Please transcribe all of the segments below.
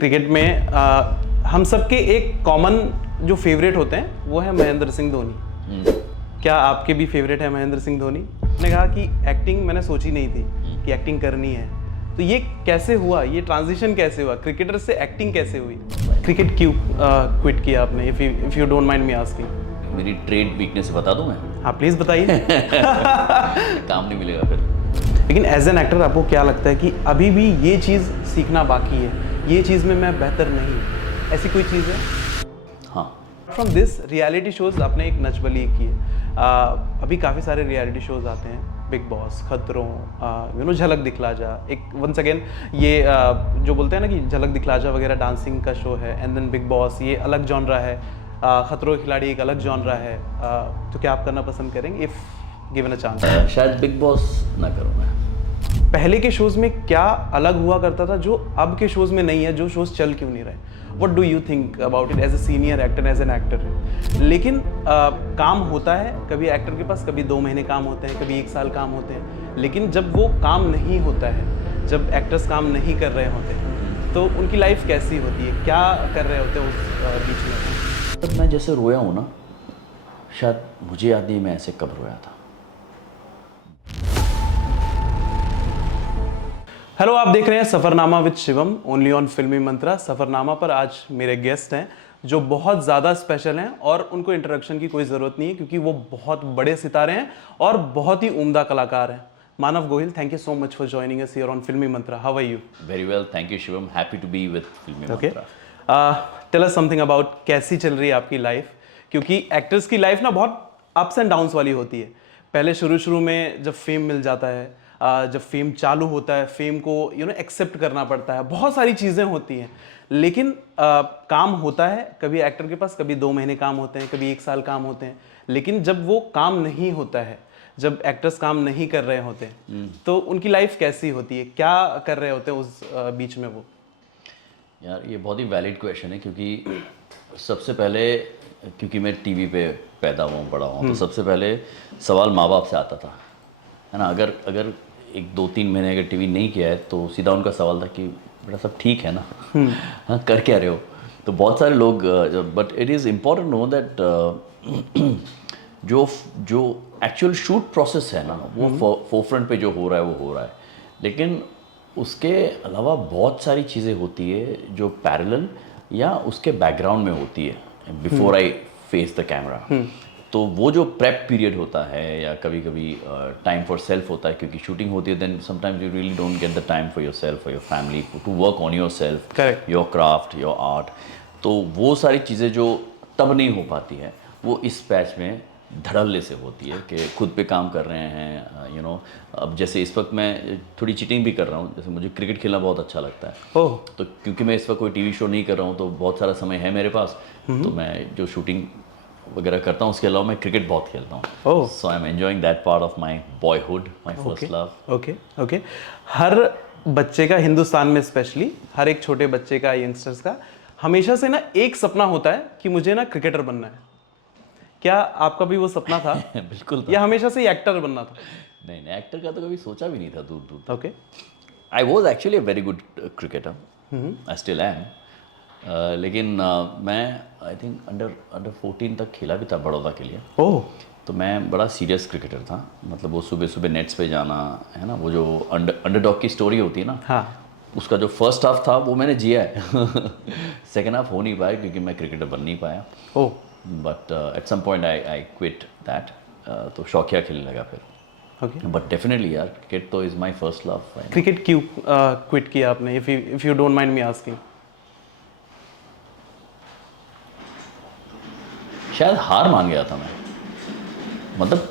Cricket में हम सबके एक कॉमन जो फेवरेट होते हैं वो है महेंद्र सिंह धोनी। क्या आपके भी फेवरेट है महेंद्र सिंह धोनी? ने कहा कि एक्टिंग मैंने सोची नहीं थी कि एक्टिंग करनी है, तो ये कैसे हुआ, ये ट्रांजिशन कैसे हुआ, क्रिकेटर से एक्टिंग कैसे हुई? क्रिकेट क्यों क्विट किया आपने, if you don't mind me asking? मेरी ट्रेड वीकनेस बता दूं मैं? हाँ प्लीज़ बताइए। काम नहीं मिलेगा फिर। लेकिन एज एन एक्टर आपको क्या लगता है कि अभी भी ये चीज़ सीखना बाकी है, ये चीज़ में मैं बेहतर नहीं हूँ, ऐसी कोई चीज़ है? हाँ, फ्रॉम दिस रियलिटी शोज़ आपने एक नच बली की है, अभी काफ़ी सारे रियलिटी शोज़ आते हैं, बिग बॉस, खतरों, झलक दिखला जा, एक वंस अगेन ये जो बोलते हैं ना कि झलक दिखला जा वगैरह डांसिंग का शो है, एंड देन बिग बॉस ये अलग जॉनरा है, खतरों के खिलाड़ी एक अलग जॉनरा है, तो क्या आप करना पसंद करेंगे इफ़ गिवन अ चांस? शायद बिग बॉस ना करूँ मैं। पहले के शोज़ में क्या अलग हुआ करता था जो अब के शोज़ में नहीं है, जो शोज़ चल क्यों नहीं रहे? What do you think about it as a senior actor, as an actor? लेकिन काम होता है, कभी एक्टर के पास कभी 2 महीने काम होते हैं, कभी 1 साल काम होते हैं, लेकिन जब वो काम नहीं होता है, जब एक्टर्स काम नहीं कर रहे होते हैं, तो उनकी लाइफ कैसी होती है, क्या कर रहे होते हैं उस बीच में? पर मैं जैसे रोया हूँ ना, शायद मुझे याद नहीं मैं ऐसे कब रोया था। हेलो, आप देख रहे हैं सफ़रनामा with Shivam only on Filmi मंत्रा। सफ़रनामा पर आज मेरे गेस्ट हैं जो बहुत ज़्यादा स्पेशल हैं और उनको इंट्रोडक्शन की कोई ज़रूरत नहीं है क्योंकि वो बहुत बड़े सितारे हैं और बहुत ही उम्दा कलाकार हैं। Manav Gohil, thank you so much for joining us here on Filmi Mantra. How are you? Very well, thank you Shivam, happy to be with Filmi okay, Mantra. Tell us something about कैसी चल रही है आपकी लाइफ, क्योंकि एक्टर्स की लाइफ ना बहुत अप्स एंड डाउन्स वाली होती है। पहले शुरू में जब फेम मिल जाता है, जब फेम चालू होता है, फेम को एक्सेप्ट करना पड़ता है, बहुत सारी चीज़ें होती हैं, लेकिन काम होता है, कभी एक्टर के पास कभी 2 महीने काम होते हैं, कभी 1 साल काम होते हैं, लेकिन जब वो काम नहीं होता है, जब एक्टर्स काम नहीं कर रहे होते तो उनकी लाइफ कैसी होती है, क्या कर रहे होते हैं उस बीच में वो? यार ये बहुत ही वैलिड क्वेश्चन है क्योंकि सबसे पहले क्योंकि मैं टीवी पे पैदा हुआ हूँ, बड़ा हुआ हूँ, तो सबसे पहले सवाल माँ बाप से आता था, है ना। अगर 1-2-3 महीने अगर टीवी नहीं किया है तो सीधा उनका सवाल था कि बेटा सब ठीक है ना, हाँ कर क्या रहे हो। तो बहुत सारे लोग, but it is important know that जो एक्चुअल शूट प्रोसेस है ना वो फोरफ्रंट पे जो हो रहा है वो हो रहा है, लेकिन उसके अलावा बहुत सारी चीज़ें होती है जो पैरेलल या उसके बैकग्राउंड में होती है before I face the camera. तो वो जो प्रेप पीरियड होता है या कभी कभी टाइम फॉर सेल्फ होता है, क्योंकि शूटिंग होती है, then sometimes you really don't get the time for your self, for your family, to work on your self, Correct. Your craft, your art. तो वो सारी चीज़ें जो तब नहीं हो पाती है वो इस पैच में धड़ल्ले से होती है कि खुद पे काम कर रहे हैं। अब जैसे इस वक्त मैं थोड़ी चीटिंग भी कर रहा हूँ, जैसे मुझे क्रिकेट खेलना बहुत अच्छा लगता है। ओह, तो क्योंकि मैं इस वक्त कोई टीवी शो नहीं कर रहा हूँ तो बहुत सारा समय है मेरे पास, तो मैं जो शूटिंग वगैरह करता हूँ उसके अलावा मैं क्रिकेट बहुत खेलता हूँ। Oh, so I am enjoying that part of my boyhood, my first love. Okay. हर बच्चे का, हिंदुस्तान में स्पेशली हर एक छोटे बच्चे का, यंगस्टर्स का हमेशा से ना एक सपना होता है कि मुझे ना क्रिकेटर बनना है। क्या आपका भी वो सपना था? बिल्कुल था। या हमेशा से ही एक्टर बनना था? नहीं, एक्टर का तो कभी सोचा भी नहीं था दूर दूर तक। Okay, I was actually a very good cricketer, I still am. लेकिन मैं आई थिंक अंडर 14 तक खेला भी था बड़ौदा के लिए। ओह, तो मैं बड़ा सीरियस क्रिकेटर था, मतलब वो सुबह सुबह नेट्स पे जाना, है ना, वो जो अंडरडॉग की स्टोरी होती है ना, हाँ, उसका जो फर्स्ट हाफ था वो मैंने जिया है। सेकेंड हाफ हो नहीं पाया क्योंकि मैं क्रिकेटर बन नहीं पाया, oh, but at some point I quit that. तो शौकिया खेलने लगा फिर। ओके। बट डेफिनेटली यार क्रिकेट तो is my first love. Cricket क्यों क्विट किया आपने, if you don't mind me asking? शायद हार मान गया था मैं, मतलब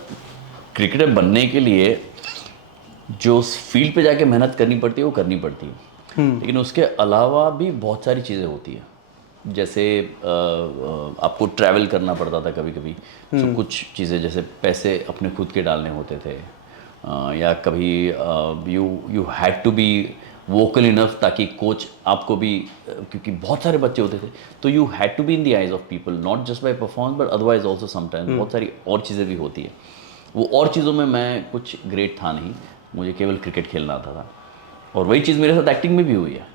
क्रिकेटर बनने के लिए जो फील्ड पे जाके मेहनत करनी पड़ती है वो करनी पड़ती है, लेकिन उसके अलावा भी बहुत सारी चीज़ें होती है। जैसे आपको ट्रैवल करना पड़ता था कभी कभी, तो कुछ चीज़ें जैसे पैसे अपने खुद के डालने होते थे, या कभी you had to be vocal enough ताकि कोच आपको भी, क्योंकि बहुत सारे बच्चे होते थे, तो you had to be in the eyes of people, not just by performance but otherwise also sometimes बहुत सारी और चीज़ें भी होती है। वो और चीज़ों में मैं कुछ ग्रेट था नहीं, मुझे केवल क्रिकेट खेलना आता था, और वही चीज़ मेरे साथ एक्टिंग में भी हुई है।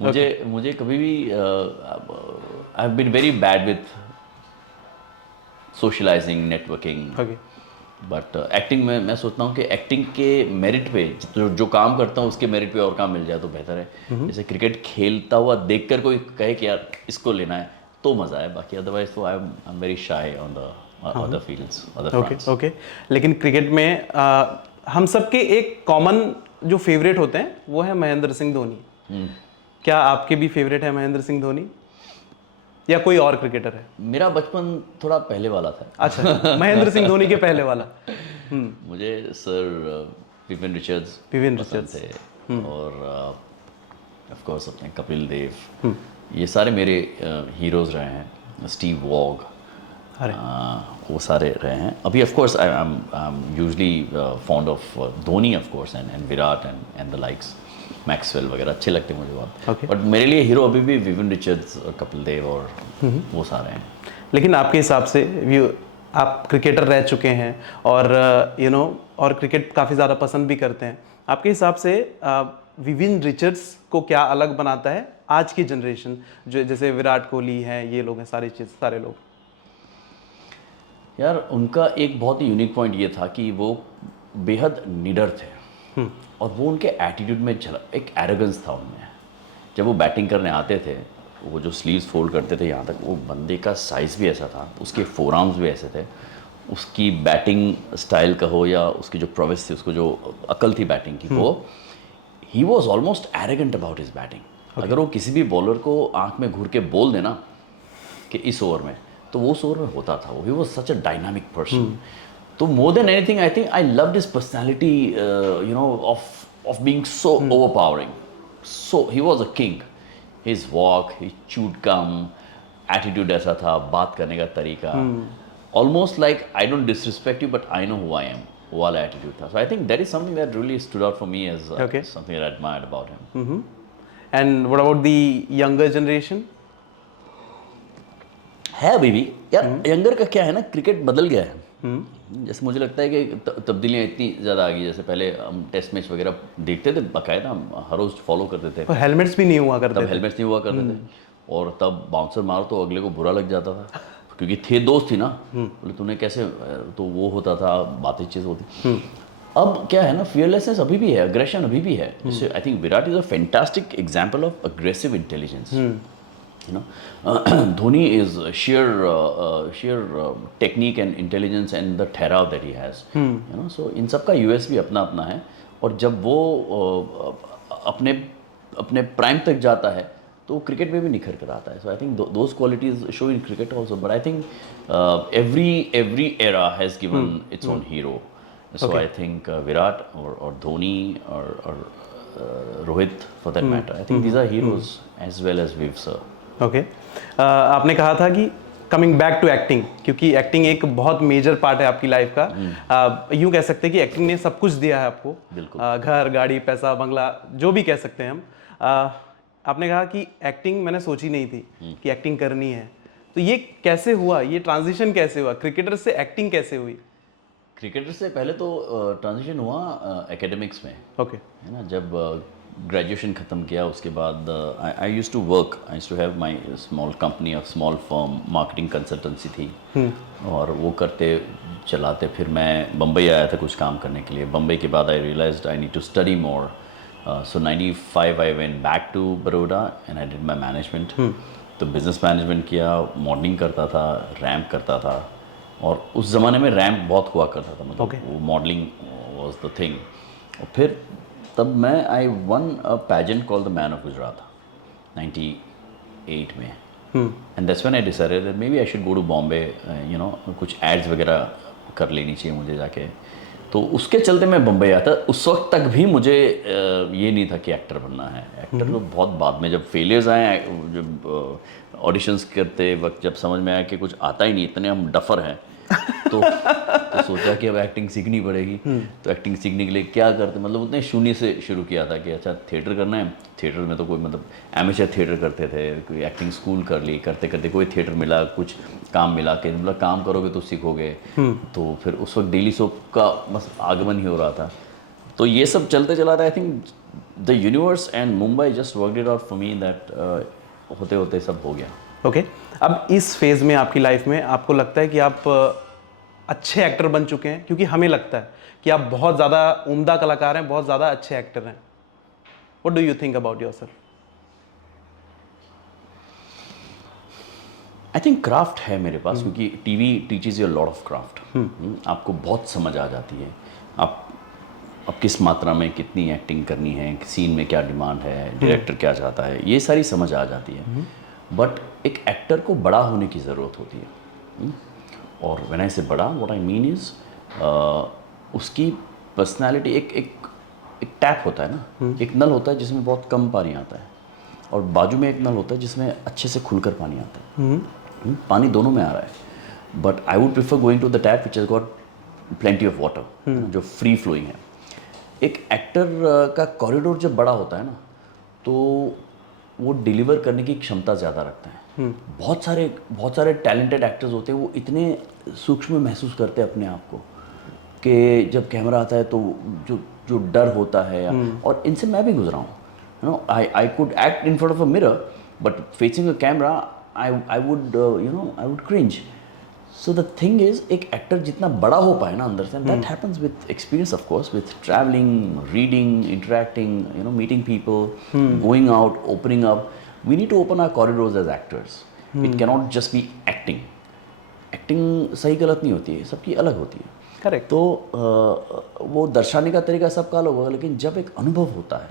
मुझे कभी भी I have been very bad with socialising, networking, okay but acting में मैं सोचता हूँ कि एक्टिंग के मेरिट पे जो काम करता हूँ उसके मेरिट पे और काम मिल जाए तो बेहतर है। जैसे क्रिकेट खेलता हुआ देखकर कोई कहे कि यार इसको लेना है तो मज़ा है, बाकी अदरवाइज तो I am very shy on the other fields, other okay fronts. Okay. लेकिन क्रिकेट में हम सबके एक कॉमन जो फेवरेट होते हैं वो है महेंद्र सिंह धोनी। क्या आपके भी फेवरेट है महेंद्र सिंह धोनी या कोई और क्रिकेटर है? मेरा बचपन थोड़ा पहले वाला था। अच्छा, महेंद्र सिंह धोनी के पहले वाला। मुझे सर विवियन रिचर्ड्स विवियन पसंद थे, और ऑफ कोर्स अपने कपिल देव, ये सारे मेरे हीरोज़ रहे हैं। स्टीव वॉग, अरे वो सारे रहे हैं। अभी of course I am usually fond of Dhoni of course, and Virat and the likes, Maxwell वगैरह अच्छे लगते हैं मुझे बहुत। Okay. बट मेरे लिए हीरो अभी भी विवियन रिचर्ड्स और कपिल देव और वो सारे हैं। लेकिन आपके हिसाब से आप क्रिकेटर रह चुके हैं और और क्रिकेट काफ़ी ज़्यादा पसंद भी करते हैं, आपके हिसाब से विवियन रिचर्ड्स को क्या अलग बनाता है आज की जनरेशन, जो जैसे विराट कोहली हैं, ये लोग हैं, सारे लोग? यार उनका एक बहुत ही यूनिक पॉइंट ये था कि वो बेहद निडर थे, और वो उनके एटीट्यूड में एक एरोगेंस था उनमें। जब वो बैटिंग करने आते थे, वो जो स्लीव्स फोल्ड करते थे यहाँ तक, वो बंदे का साइज़ भी ऐसा था, उसके फोरआर्म्स भी ऐसे थे, उसकी बैटिंग स्टाइल कहो या उसकी जो प्रोविस थी, उसको जो अकल थी बैटिंग की, वो he was almost arrogant about his batting. अगर वो किसी भी बॉलर को आंख में घूर के बोल देना कि इस ओवर में, तो वो उस ओवर में होता था। वो he was such a dynamic person. तो more than anything I think I loved his personality, of being so overpowering. So he was a king. His walk, his चूड कम, एटीट्यूड ऐसा था, बात करने का तरीका, almost like I don't disrespect you but I know who I am, वो वाला एटीट्यूड था। So I think that is something that really stood out for me as Okay. Something that I admired about him. And what about the younger generation? है अभी भी यार। Younger का क्या है ना, क्रिकेट बदल गया है। जैसे मुझे लगता है कि तब्दीलियाँ इतनी ज़्यादा आ गई। जैसे पहले हम टेस्ट मैच वगैरह देखते थे बाकायदा, हम हर रोज़ फॉलो करते थे। तो हेलमेट्स भी नहीं हुआ तब करते थे। हेलमेट्स नहीं हुआ करते थे, और तब बाउंसर मारो तो अगले को बुरा लग जाता था, क्योंकि थे दोस्त थी ना, बोले तूने कैसे, तो वो होता था, बातें चीज़ होती। अब क्या है ना, फियरलेसनेस अभी भी है, अग्रेशन अभी भी है। जैसे आई think Virat is a fantastic example of aggressive intelligence. You know, Dhoni is sheer technique and intelligence and the ठहराव that he has. You know, so इन सब का US भी अपना अपना है, और जब वो अपने प्राइम तक जाता है तो क्रिकेट में भी निखर कर आता है। So I think those qualities show in cricket also, but I think every era has given its own hero. So I think Virat और धोनी और Rohit for that matter, I think these are heroes as well as Viv sir. Okay. आपने कहा था कि coming back to acting, क्योंकि acting एक बहुत major part है आपकी लाइफ का। यूँ कह सकते हैं कि एक्टिंग ने सब कुछ दिया है आपको, घर, गाड़ी, पैसा, बंगला, जो भी कह सकते हैं हम। आपने कहा कि एक्टिंग मैंने सोची नहीं थी कि एक्टिंग करनी है, तो ये कैसे हुआ, ये ट्रांजिशन कैसे हुआ, क्रिकेटर से एक्टिंग कैसे हुई? क्रिकेटर से पहले तो ट्रांजिशन हुआ एकेडमिक्स में, ओके है ना। जब ग्रेजुएशन ख़त्म किया उसके बाद I use to work, I use to have my small company, of small firm, marketing consultancy थी, और वो करते चलाते फिर मैं बम्बई आया था कुछ काम करने के लिए। बम्बई के बाद I realized I need to study more, so 95 I went back to Baroda and I did my management. तो बिज़नेस मैनेजमेंट किया, मॉडलिंग करता था, रैम्प करता था, और उस ज़माने में रैम्प बहुत हुआ करता था, मतलब वो मॉडलिंग वाज द थिंग। और फिर तब मैं I won a pageant called the man of Gujarat 98 में, and that's when I decided that maybe I should go to Bombay, you know, कुछ एड्स वगैरह कर लेनी चाहिए मुझे जाके। तो उसके चलते मैं बम्बई आया था। उस वक्त तक भी मुझे ये नहीं था कि एक्टर बनना है। एक्टर तो बहुत बाद में, जब फेलियर्स आए, जब ऑडिशंस करते वक्त जब समझ में आया कि कुछ आता ही नहीं, इतने हम डफर हैं, तो सोचा कि अब एक्टिंग सीखनी पड़ेगी। तो एक्टिंग सीखने के लिए क्या करते, मतलब उतने शून्य से शुरू किया था कि अच्छा थिएटर करना है। थिएटर में तो कोई, मतलब एमेचर थिएटर करते थे, कोई एक्टिंग स्कूल कर ली, करते करते कोई थिएटर मिला, कुछ काम मिला के, मतलब काम करोगे तो सीखोगे। तो फिर उस वक्त डेली सोप का बस आगमन ही हो रहा था। तो ये सब चलते चला था। आई think the universe and Mumbai just worked it out for me that होते होते सब हो गया। ओके अब इस फेज़ में आपकी लाइफ में आपको लगता है कि आप अच्छे एक्टर बन चुके हैं? क्योंकि हमें लगता है कि आप बहुत ज़्यादा उम्दा कलाकार हैं, बहुत ज़्यादा अच्छे एक्टर हैं। What do you think about yourself? I think craft है मेरे पास, क्योंकि TV teaches you lot of craft. आपको बहुत समझ आ जाती है आप किस मात्रा में कितनी एक्टिंग करनी है, सीन में क्या डिमांड है, डायरेक्टर क्या चाहता है, ये सारी समझ आ जाती है। बट एक एक्टर को बड़ा होने की ज़रूरत होती है। और व्हेन आई से बड़ा, व्हाट आई मीन इज़ उसकी पर्सनालिटी एक टैप होता है ना, एक नल होता है जिसमें बहुत कम पानी आता है, और बाजू में एक नल होता है जिसमें अच्छे से खुलकर पानी आता है। पानी दोनों में आ रहा है, but I would prefer going to the tap which has got plenty of water, जो फ्री फ्लोइंग है। एक एक्टर का कॉरिडोर जब बड़ा होता है ना, तो वो डिलीवर करने की क्षमता ज़्यादा रखता है। बहुत सारे टैलेंटेड एक्टर्स होते हैं, वो इतने सूक्ष्म महसूस करते हैं अपने आप को कि जब कैमरा आता है तो जो डर होता है, और इनसे मैं भी गुजरा हूँ। You know, I could act in front of a mirror, but facing a camera I would cringe. So the thing is, एक एक्टर जितना बड़ा हो पाए ना अंदर से, that happens with experience, of course, with traveling, reading, interacting, meeting people, going out, opening up. We need to open our corridors as actors. It cannot just be acting. Acting सही गलत नहीं होती है, सबकी अलग होती है। करेक्ट। तो वो दर्शाने का तरीका सबका अलग होगा, लेकिन जब एक अनुभव होता है,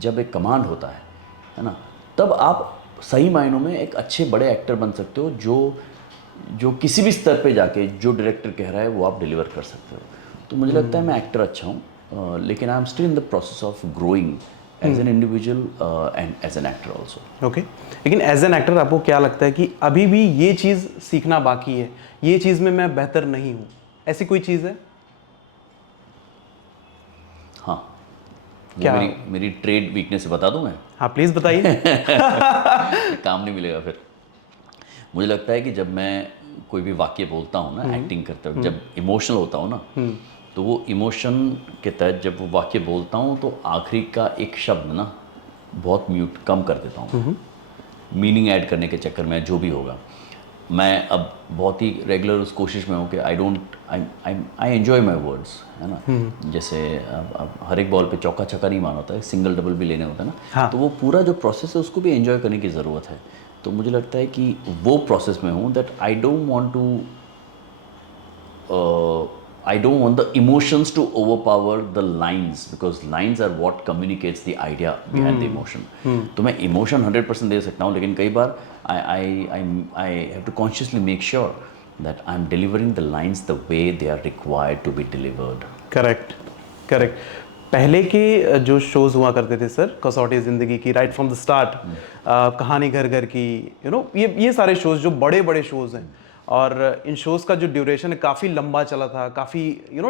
जब एक कमांड होता है ना, तब आप सही मायनों में एक अच्छे बड़े एक्टर बन सकते हो, जो किसी भी स्तर पे जाके जो डायरेक्टर कह रहा है वो आप डिलीवर कर सकते हो। तो मुझे लगता है मैं एक्टर अच्छा हूँ, लेकिन I am still in the process of growing as an individual and as an actor also. Okay, लेकिन एज एन एक्टर आपको क्या लगता है कि अभी भी ये चीज़ सीखना बाकी है, ये चीज़ में मैं बेहतर नहीं हूँ, ऐसी कोई चीज़ है? हाँ, क्या? मेरी ट्रेड वीकनेस बता दूं मैं? हाँ प्लीज़ बताइए। काम नहीं मिलेगा फिर। मुझे लगता है कि जब मैं कोई भी वाक्य बोलता हूँ ना, एक्टिंग करते हुए, जब इमोशनल होता हूँ ना, तो वो इमोशन के तहत जब वो वाक्य बोलता हूँ, तो आखिरी का एक शब्द ना बहुत म्यूट कम कर देता हूँ, मीनिंग ऐड करने के चक्कर में। जो भी होगा, मैं अब बहुत ही रेगुलर उस कोशिश में हूँ कि आई एन्जॉय माई वर्ड्स, है ना। जैसे अब हर एक बॉल पे चौका छक्का नहीं मारना होता है, सिंगल डबल भी लेने होता है ना। हाँ। तो वो पूरा जो प्रोसेस है उसको भी एंजॉय करने की ज़रूरत है। तो मुझे लगता है कि वो प्रोसेस में हूँ, that I don't want the emotions to overpower the lines, because lines are what communicates the idea behind the emotion. तो मैं emotion 100% दे सकता हूँ, लेकिन कई बार I have to consciously make sure that I'm delivering the lines the way they are required to be delivered. Correct, correct. पहले के जो shows हुआ करते थे सर, कसौटी ज़िंदगी की, राइट फ्रॉम द स्टार्ट, कहानी घर घर की, ये सारे शोज़ जो बड़े बड़े शोज़ हैं, और इन शोज़ का जो ड्यूरेशन है काफ़ी लंबा चला था, काफ़ी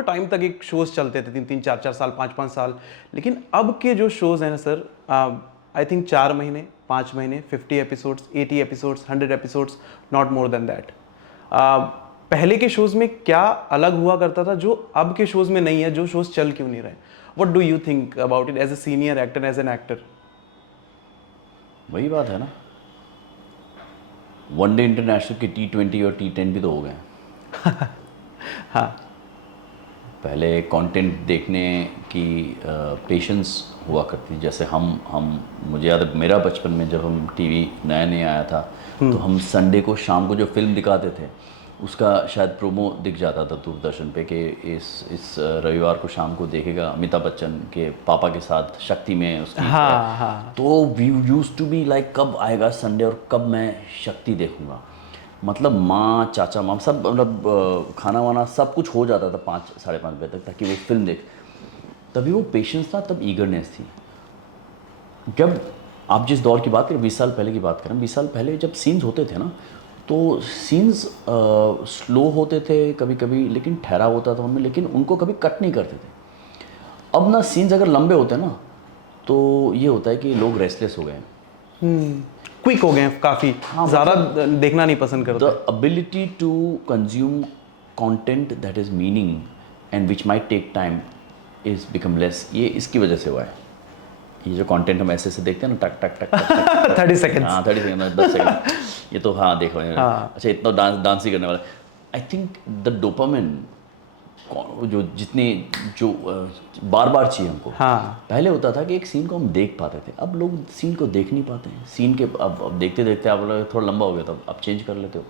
टाइम तक एक शोज़ चलते थे, 3-3, 4-4 साल, 5-5 साल। लेकिन अब के जो शोज़ हैं ना सर, आई थिंक 4 महीने, 5 महीने, 50 episodes, 80 episodes, 100 episodes, not more than that. पहले के शोज़ में क्या अलग हुआ करता था जो अब के शोज़ में नहीं है, जो शोज़ चल क्यों नहीं रहे? What do you think about it as a senior actor, as an actor? वही बात है ना, वनडे इंटरनेशनल के T20 और T10 भी तो हो गए। हाँ, पहले कंटेंट देखने की पेशेंस हुआ करती थी। जैसे हम मुझे याद है, मेरा बचपन में जब हम टीवी नया नया आया था, तो हम संडे को शाम को जो फिल्म दिखाते थे, उसका शायद प्रोमो दिख जाता था दूरदर्शन पे कि इस रविवार को शाम को देखेगा अमिताभ बच्चन के पापा के साथ शक्ति में उसकी। हाँ, हाँ। तो we used to be like, कब आएगा संडे और कब मैं शक्ति देखूंगा। मतलब माँ चाचा माम सब, मतलब खाना वाना सब कुछ हो जाता था 5 साढ़े 5 बजे तक, ताकि वो फिल्म देख। तभी वो पेशेंस था, तब ईगरनेस थी। जब आप जिस दौर की बात करें, 20 साल पहले की बात करें, 20 साल पहले जब सीन्स होते थे ना, तो सीन्स स्लो होते थे कभी कभी, लेकिन ठहराव होता था उनमें, लेकिन उनको कभी कट नहीं करते थे। अब ना सीन्स अगर लंबे होते हैं ना, तो ये होता है कि लोग रेस्टलेस हो गए हैं, क्विक हो गए हैं काफ़ी, ज़्यादा देखना नहीं पसंद करते। The ability to consume content that is meaning and which might take time is become less. ये इसकी वजह से हुआ है। ये जो कंटेंट हम ऐसे देखते हैं ना, टक टक टक टक 30 सेकेंड। हाँ 30 सेकंड 10 सेकंड, ये तो हाँ देखो अच्छा इतना डांस ही करने वाला। आई थिंक द डोपामिन जो जितने जो बार बार चाहिए हमको। हाँ पहले होता था कि एक सीन को हम देख पाते थे, अब लोग सीन को देख नहीं पाते हैं। सीन के अब देखते देखते आप लोग थोड़ा लंबा हो गया, तो अब चेंज कर लेते हो।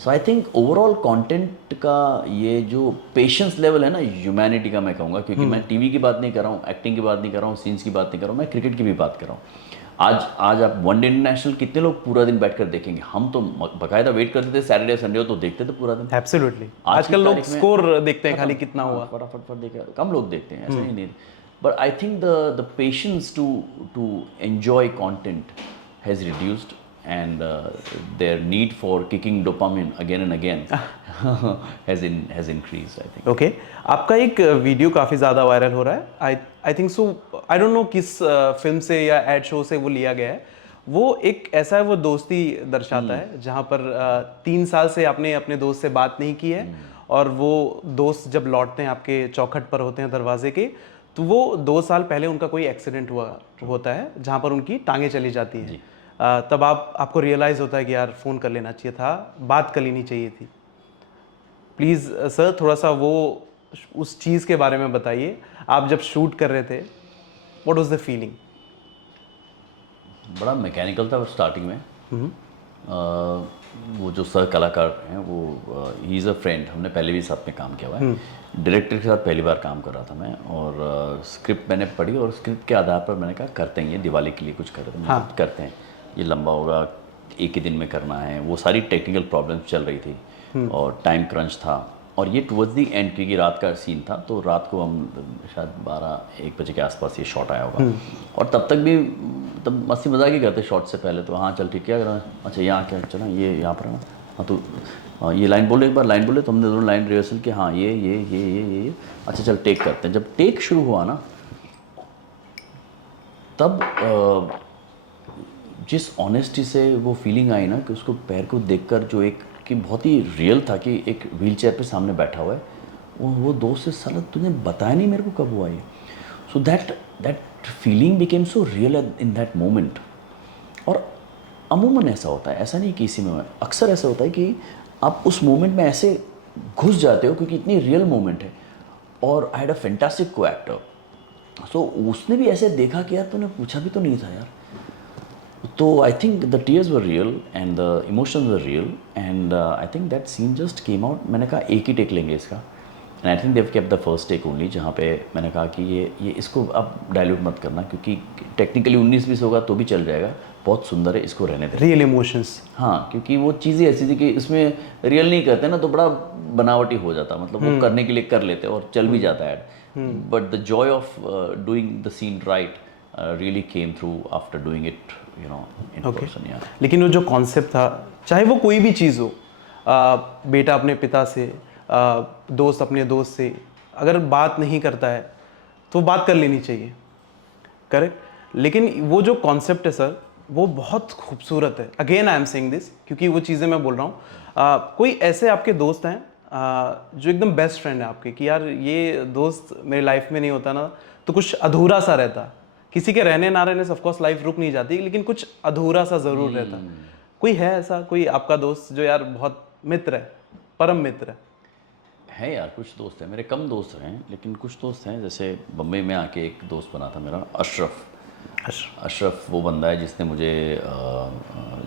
सो आई थिंक ओवरऑल कंटेंट का ये जो पेशेंस लेवल है ना ह्यूमैनिटी का, मैं कहूँगा, क्योंकि मैं टीवी की बात नहीं कर रहा हूँ, एक्टिंग की बात नहीं कर रहा हूँ, सीन्स की बात नहीं कर रहा हूँ, मैं क्रिकेट की भी बात कर रहा हूँ। आज आप वनडे इंटरनेशनल कितने लोग पूरा दिन बैठकर देखेंगे? हम तो बकायदा वेट करते थे, सैटरडे संडे हो तो देखते थे पूरा दिन। एब्सोल्युटली। आज की आजकल लोग तारीख में स्कोर देखते हैं खाली कितना हाँ, हुआ। फटाफट देखा, कम लोग देखते हैं, ऐसा ही नहीं। But I think the patience to enjoy content has reduced, and their need for kicking dopamine again and again has increased, I think. Okay आपका एक वीडियो काफ़ी ज़्यादा वायरल हो रहा है, I think so, I don't know किस film से या एड शो से वो लिया गया है। वो एक ऐसा है, वो दोस्ती दर्शाता है जहाँ पर 3 साल से आपने अपने दोस्त से बात नहीं की है, और वो दोस्त जब लौटते हैं आपके चौखट पर होते हैं दरवाजे के, तो वो 2 साल पहले उनका कोई एक्सीडेंट हुआ होता है जहाँ पर उनकी टांगें चली जाती हैं। तब आपको रियलाइज़ होता है कि यार फ़ोन कर लेना चाहिए था, बात कर लेनी चाहिए थी। प्लीज़ सर थोड़ा सा वो उस चीज़ के बारे में बताइए। आप जब शूट कर रहे थे, व्हाट वाज द फीलिंग? बड़ा मैकेनिकल था स्टार्टिंग में। वो जो सह कलाकार हैं वो ही इज़ अ फ्रेंड, हमने पहले भी साथ में काम किया हुआ है। डायरेक्टर के साथ पहली बार काम कर रहा था मैं, और स्क्रिप्ट मैंने पढ़ी, और स्क्रिप्ट के आधार पर मैंने कहा करते हैं, ये दिवाली के लिए कुछ करते हैं, ये लंबा होगा, एक ही दिन में करना है। वो सारी टेक्निकल प्रॉब्लम्स चल रही थी और टाइम क्रंच था, और ये टुवर्ड्स दी एंड, क्योंकि रात का सीन था, तो रात को हम शायद 12-1 बजे के आसपास ये शॉट आया होगा। और तब तक भी तब मस्ती मजाक ही करते शॉट से पहले, तो हाँ चल ठीक है, अच्छा यहाँ क्या चला, ये यहाँ पर है, हाँ तो ये लाइन बोले, एक बार लाइन बोले, तो हमने दोनों लाइन रिहर्सल की, हाँ ये अच्छा चल टेक करते हैं। जब टेक शुरू हुआ ना, तब जिस ऑनेस्टी से वो फीलिंग आई ना, कि उसको पैर को देखकर जो एक कि बहुत ही रियल था, कि एक व्हीलचेयर पे सामने बैठा हुआ है, वो दोस्त से, साला तूने बताया नहीं मेरे को कब हुआ ये। So that feeling became so real in that moment. और अमूमन ऐसा होता है, ऐसा नहीं कि इसी में, अक्सर ऐसा होता है कि आप उस मोमेंट में ऐसे घुस जाते हो, क्योंकि इतनी रियल मोमेंट है। और आई हैड अ फैंटास्टिक को एक्टर, सो उसने भी ऐसे देखा कि यार तूने पूछा भी तो नहीं था यार। तो I think the tears were real and the emotions were real, and I think that scene just came out. मैंने कहा एक ही टेक लेंगे इसका, and I think they kept the first take only, जहाँ पे मैंने कहा कि ये इसको अब डायल्यूट मत करना, क्योंकि टेक्निकली 19-20 होगा तो भी चल जाएगा, बहुत सुंदर है, इसको रहने दें। रियल इमोशंस, हाँ, क्योंकि वो चीज़ें ऐसी थी कि इसमें रियल नहीं करते ना, तो बड़ा बनावटी हो जाता, मतलब वो करने के लिए कर लेते और चल भी जाता है। But the joy of doing the scene right really came through after doing it, you know, in person. यार लेकिन वो जो कॉन्सेप्ट था, चाहे वो कोई भी चीज़ हो, बेटा अपने पिता से, दोस्त अपने दोस्त से, अगर बात नहीं करता है तो बात कर लेनी चाहिए, करेक्ट। लेकिन वो जो कॉन्सेप्ट है सर, वो बहुत खूबसूरत है। Again I am saying this, क्योंकि वो चीज़ें मैं बोल रहा हूँ। कोई ऐसे आपके दोस्त हैं जो एकदम बेस्ट फ्रेंड है आपके, कि यार ये दोस्त मेरी लाइफ में नहीं होता ना तो कुछ अधूरा सा रहता। किसी के रहने ना रहने से ऑफकोर्स लाइफ रुक नहीं जाती, लेकिन कुछ अधूरा सा ज़रूर रहता। कोई है ऐसा, कोई आपका दोस्त जो यार बहुत मित्र है, परम मित्र है यार, कुछ दोस्त हैं मेरे, कम दोस्त हैं, लेकिन कुछ दोस्त हैं। जैसे बम्बई में आके एक दोस्त बना था मेरा, अशरफ वो बंदा है जिसने मुझे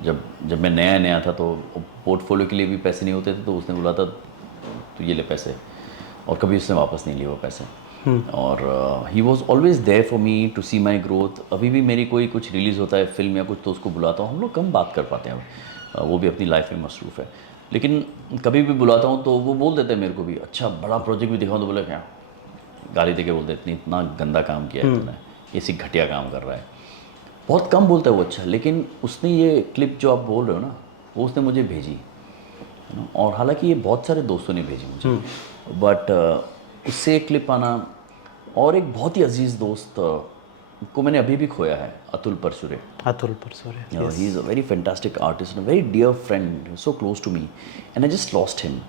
जब मैं नया था, तो पोर्टफोलियो के लिए भी पैसे नहीं होते थे, तो उसने बोला था तो ये ले पैसे, और कभी उसने वापस नहीं लिए वो पैसे। और he was always there for me to see my growth. अभी भी मेरी कोई कुछ रिलीज़ होता है फिल्म या कुछ, तो उसको बुलाता हूँ। हम लोग कम बात कर पाते हैं, वो भी अपनी लाइफ में मसरूफ़ है, लेकिन कभी भी बुलाता हूँ तो वो बोल देते हैं मेरे को भी, अच्छा बड़ा प्रोजेक्ट भी दिखाऊँ, तो बोले क्या, गाली दे के बोलते, इतना गंदा काम किया है तूने, ऐसी घटिया काम कर रहा है। बहुत कम बोलता है वो, अच्छा। लेकिन उसने ये क्लिप जो आप बोल रहे हो ना, वो उसने मुझे भेजी, और हालांकि ये बहुत सारे दोस्तों ने भेजी मुझे, बट उससे एक क्लिप आना। और एक बहुत ही अजीज़ दोस्त को मैंने अभी भी खोया है, Atul Parchure. He is a very fantastic artist, a very dear friend, so close to me, and I just lost him.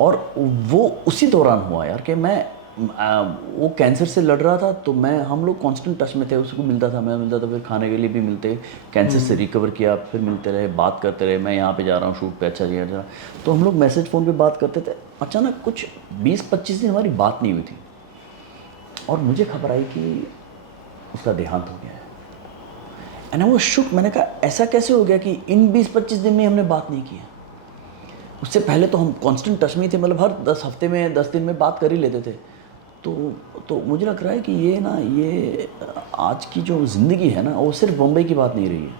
और वो उसी दौरान हुआ यार, कि मैं वो कैंसर से लड़ रहा था, तो हम लोग कांस्टेंट टच में थे, उसको मिलता था, मैं मिलता था, फिर खाने के लिए भी मिलते, कैंसर से रिकवर किया, फिर मिलते रहे, बात करते रहे, मैं यहाँ पे जा रहा हूँ शूट पे, अच्छा जी अच्छा, तो हम लोग मैसेज फ़ोन पे बात करते थे। अचानक कुछ 20-25 दिन हमारी बात नहीं हुई थी, और मुझे खबर आई कि उसका देहांत हो गया है। एंड वो शुक, मैंने कहा ऐसा कैसे हो गया कि इन 20-25 दिन में हमने बात नहीं की है। उससे पहले तो हम कांस्टेंट टच में थे, मतलब हर 10 हफ्ते में 10 दिन में बात कर ही लेते थे। तो मुझे लग रहा है कि ये आज की जो ज़िंदगी है ना, वो सिर्फ बम्बई की बात नहीं रही है,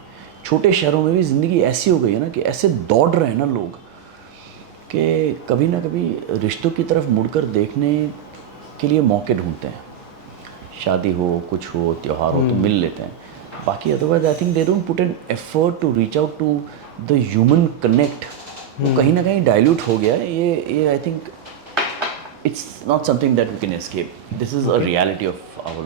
छोटे शहरों में भी ज़िंदगी ऐसी हो गई है ना कि ऐसे दौड़ रहे हैं ना लोग कि कभी ना कभी रिश्तों की तरफ मुड़कर देखने के लिए मौके ढूंढते हैं। शादी हो, कुछ हो, त्यौहार हो तो मिल लेते हैं, बाकी otherwise I think they don't put an effort to reach out to the human connect. वो कहीं ना कहीं डाइल्यूट हो गया है। ये I think it's not something that we can escape. This is a reality of our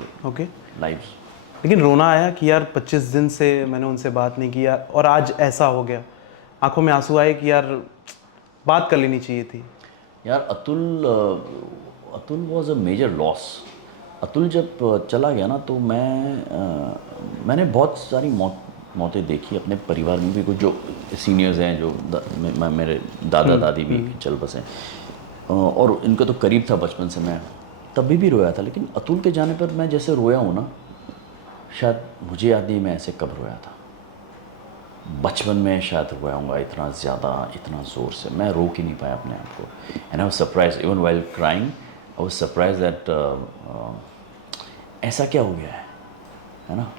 lives. लेकिन रोना आया कि यार 25 दिन से मैंने उनसे बात नहीं किया और आज ऐसा हो गया, आंखों में आंसू आए कि यार बात कर लेनी चाहिए थी। यार Atul was a major loss. Atul जब चला गया ना, तो मैंने बहुत सारी मौतें देखी अपने परिवार में भी। कुछ जो सीनियर्स हैं, जो मेरे दादा दादी भी चल बसे, और इनका तो करीब था बचपन से, मैं तभी भी रोया था। लेकिन अतुल के जाने पर मैं जैसे रोया हूँ ना, शायद मुझे याद नहीं मैं ऐसे कब रोया था। बचपन में शायद रोया हूँगा इतना ज़्यादा, इतना ज़ोर से मैं रोक ही नहीं पाया अपने आप को। And I was surprise even while crying, I was surprise that ऐसा क्या हो गया है ना।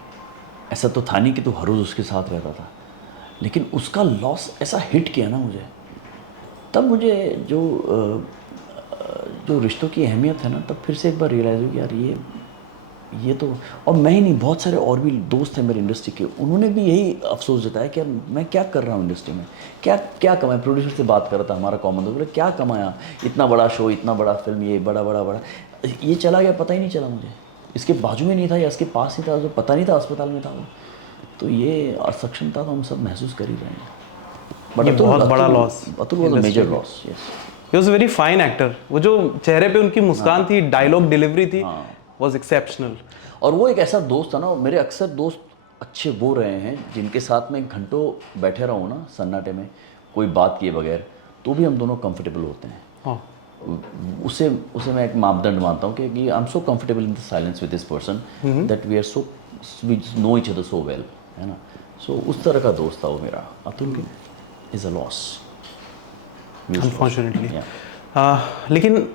ऐसा तो था नहीं कि तू हर रोज़ उसके साथ रहता था, लेकिन उसका लॉस ऐसा हिट किया ना मुझे, तब मुझे जो रिश्तों की अहमियत है ना, तब फिर से एक बार रियलाइज़ हुई कि यार ये तो, और मैं ही नहीं, बहुत सारे और भी दोस्त हैं मेरे इंडस्ट्री के, उन्होंने भी यही अफसोस जताया कि यार मैं क्या कर रहा हूँ इंडस्ट्री में, क्या कमाया। प्रोड्यूसर से बात कर रहा था हमारा कॉमन दोस्त, बोले क्या कमाया, इतना बड़ा शो, इतना बड़ा फिल्म, ये बड़ा ये चला गया, पता ही नहीं चला मुझे, इसके बाजू में नहीं था या इसके पास ही था, जो पता नहीं था अस्पताल में था वो। तो ये असक्षमता तो हम सब महसूस कर ही रहे हैं। ये बहुत बड़ा loss. Atul was a major loss. Yes, he was a very fine actor. वो जो चेहरे पे उनकी मुस्कान थी, डायलॉग डिलीवरी थी, वाज एक्सेप्शनल। और वो एक ऐसा दोस्त था ना, मेरे अक्सर दोस्त अच्छे वो रहे हैं जिनके साथ में घंटों बैठे रहूँ ना सन्नाटे में, कोई बात किए बगैर, तो भी हम दोनों कंफर्टेबल होते हैं। हाँ, उसे मैं एक मापदंड मानता हूँ कि I am so comfortable in the silence with this person that we know each other so well, है ना। सो उस तरह का दोस्त था वो मेरा। Atul is a loss unfortunately. लेकिन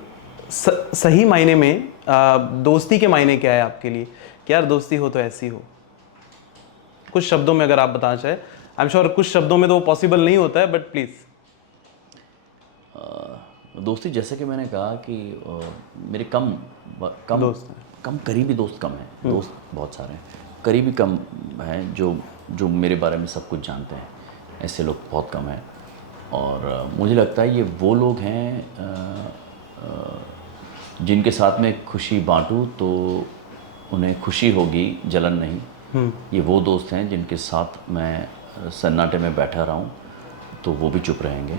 सही मायने में दोस्ती के मायने क्या है आपके लिए? कि यार दोस्ती हो तो ऐसी हो। कुछ शब्दों में अगर आप बताना चाहें। आई एम श्योर कुछ शब्दों में तो वो पॉसिबल नहीं होता है, बट प्लीज़। दोस्ती, जैसे कि मैंने कहा कि मेरे कम दोस्त हैं। कम करीबी दोस्त कम हैं। दोस्त बहुत सारे हैं, करीबी कम हैं जो मेरे बारे में सब कुछ जानते हैं, ऐसे लोग बहुत कम हैं। और मुझे लगता है ये वो लोग हैं जिनके साथ में खुशी बांटूं तो उन्हें खुशी होगी, जलन नहीं। ये वो दोस्त हैं जिनके साथ मैं सन्नाटे में बैठा रहूं तो वो भी चुप रहेंगे।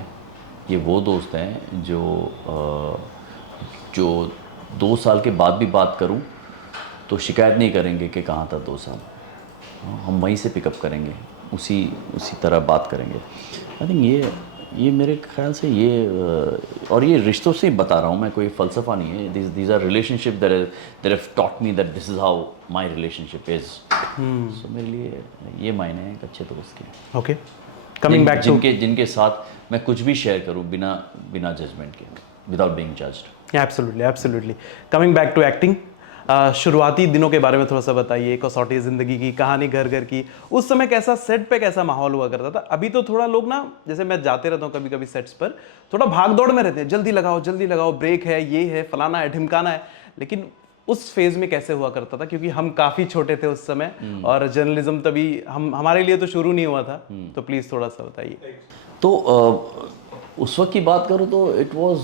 ये वो दोस्त हैं जो 2 साल के बाद भी बात करूं तो शिकायत नहीं करेंगे कि कहाँ था 2 साल, हम वहीं से पिकअप करेंगे, उसी तरह बात करेंगे। आई थिंक ये मेरे ख्याल से और ये रिश्तों से ही बता रहा हूँ मैं, कोई फ़लसफ़ा नहीं है। These are relationship that have taught me that this is how my relationship is. So मेरे लिए ये मायने हैं एक अच्छे दोस्त के। ओके, कमिंग बैक टू जिनके साथ मैं कुछ भी शेयर करूँ बिना जजमेंट के, without being judged. Absolutely. Coming back to acting, शुरुआती दिनों के बारे में थोड़ा सा बताइए। कसौटी ज़िंदगी की कहानी, घर घर की, उस समय कैसा सेट पे कैसा माहौल हुआ करता था? अभी तो थोड़ा लोग ना, जैसे मैं जाते रहता हूँ कभी कभी सेट्स पर, थोड़ा भाग दौड़ में रहते हैं, जल्दी लगाओ, ब्रेक है, ये है, फलाना है, ढिमकाना है। लेकिन उस फेज में कैसे हुआ करता था? क्योंकि हम काफ़ी छोटे थे उस समय और जर्नलिज्म तभी हमारे लिए तो शुरू नहीं हुआ था। तो प्लीज़ थोड़ा सा बताइए। तो उस वक्त की बात करूँ तो it was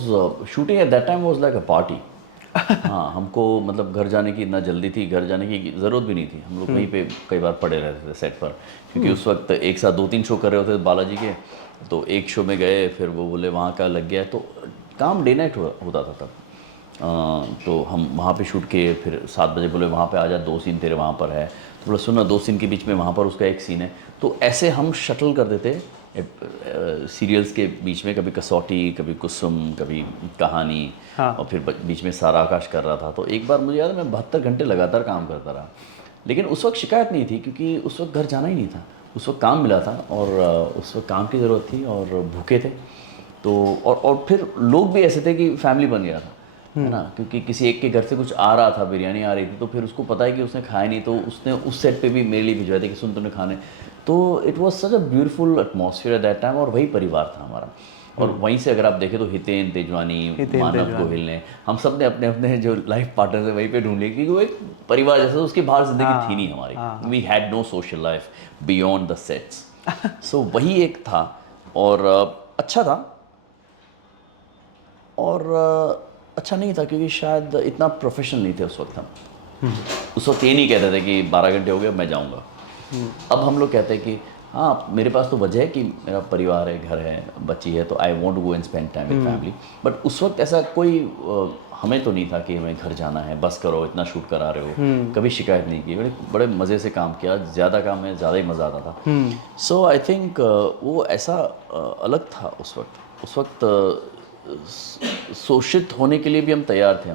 shooting at that time was like a party. हाँ, हमको मतलब घर जाने की इतना जल्दी थी, घर जाने की ज़रूरत भी नहीं थी। हम लोग वहीं पे कई बार पड़े रहते थे सेट पर, क्योंकि उस वक्त एक साथ 2-3 शो कर रहे होते थे बालाजी के। तो एक शो में गए, फिर वो बोले वहाँ का लग गया, तो काम डे नाइट होता था तब। तो हम वहाँ पे शूट किए, फिर 7 बजे बोले वहाँ पे आ जा, 2 सीन तेरे वहाँ पर है, तो बोला सुनना 2 सीन के बीच में वहाँ पर उसका 1 सीन है। तो ऐसे हम शटल कर देते सीरियल्स के बीच में, कभी कसौटी, कभी कुसुम, कभी कहानी, हाँ। और फिर बीच में सारा आकाश कर रहा था। तो एक बार मुझे याद है मैं 72 घंटे लगातार काम करता रहा, लेकिन उस वक्त शिकायत नहीं थी क्योंकि उस वक्त घर जाना ही नहीं था, उस वक्त काम मिला था और उस वक्त काम की ज़रूरत थी और भूखे थे। तो और फिर लोग भी ऐसे थे कि फैमिली बन गया था, है ना, क्योंकि किसी एक के घर से कुछ आ रहा था, बिरयानी आ रही थी, तो फिर उसको पता है कि उसने खाया नहीं, तो उसने उस सेट पे भी मेरे लिए भिजवाया था कि सुन तुमने खाने। तो it was such a beautiful atmosphere at that time, और वही परिवार था हमारा। और वहीं से अगर आप देखें तो हितेन तेजवानी, मानव गोहिल ने, हम सब ने अपने अपने जो लाइफ पार्टनर है वहीं पे ढूंढ लिए, क्योंकि वो एक परिवार जैसा, उसकी बाहर जिंदगी थी नहीं हमारी। We had no social life beyond the sets. So वही एक था, और अच्छा था, और अच्छा नहीं था क्योंकि शायद इतना प्रोफेशनल नहीं थे उस वक्त हम। उस वक्त ये नहीं कहते थे कि 12 घंटे हो गए अब मैं जाऊंगा। अब हम लोग कहते हैं कि हाँ मेरे पास तो वजह है कि मेरा परिवार है, घर है, बच्ची है, तो I want to go and spend time with family. But उस वक्त ऐसा कोई हमें तो नहीं था कि हमें घर जाना है, बस करो, इतना शूट करा रहे हो। कभी शिकायत नहीं की, बड़े मज़े से काम किया, ज़्यादा काम में ज़्यादा ही मज़ा आता था। सो आई थिंक वो ऐसा अलग था उस वक्त। उस वक्त शोषित होने के लिए भी हम तैयार थे।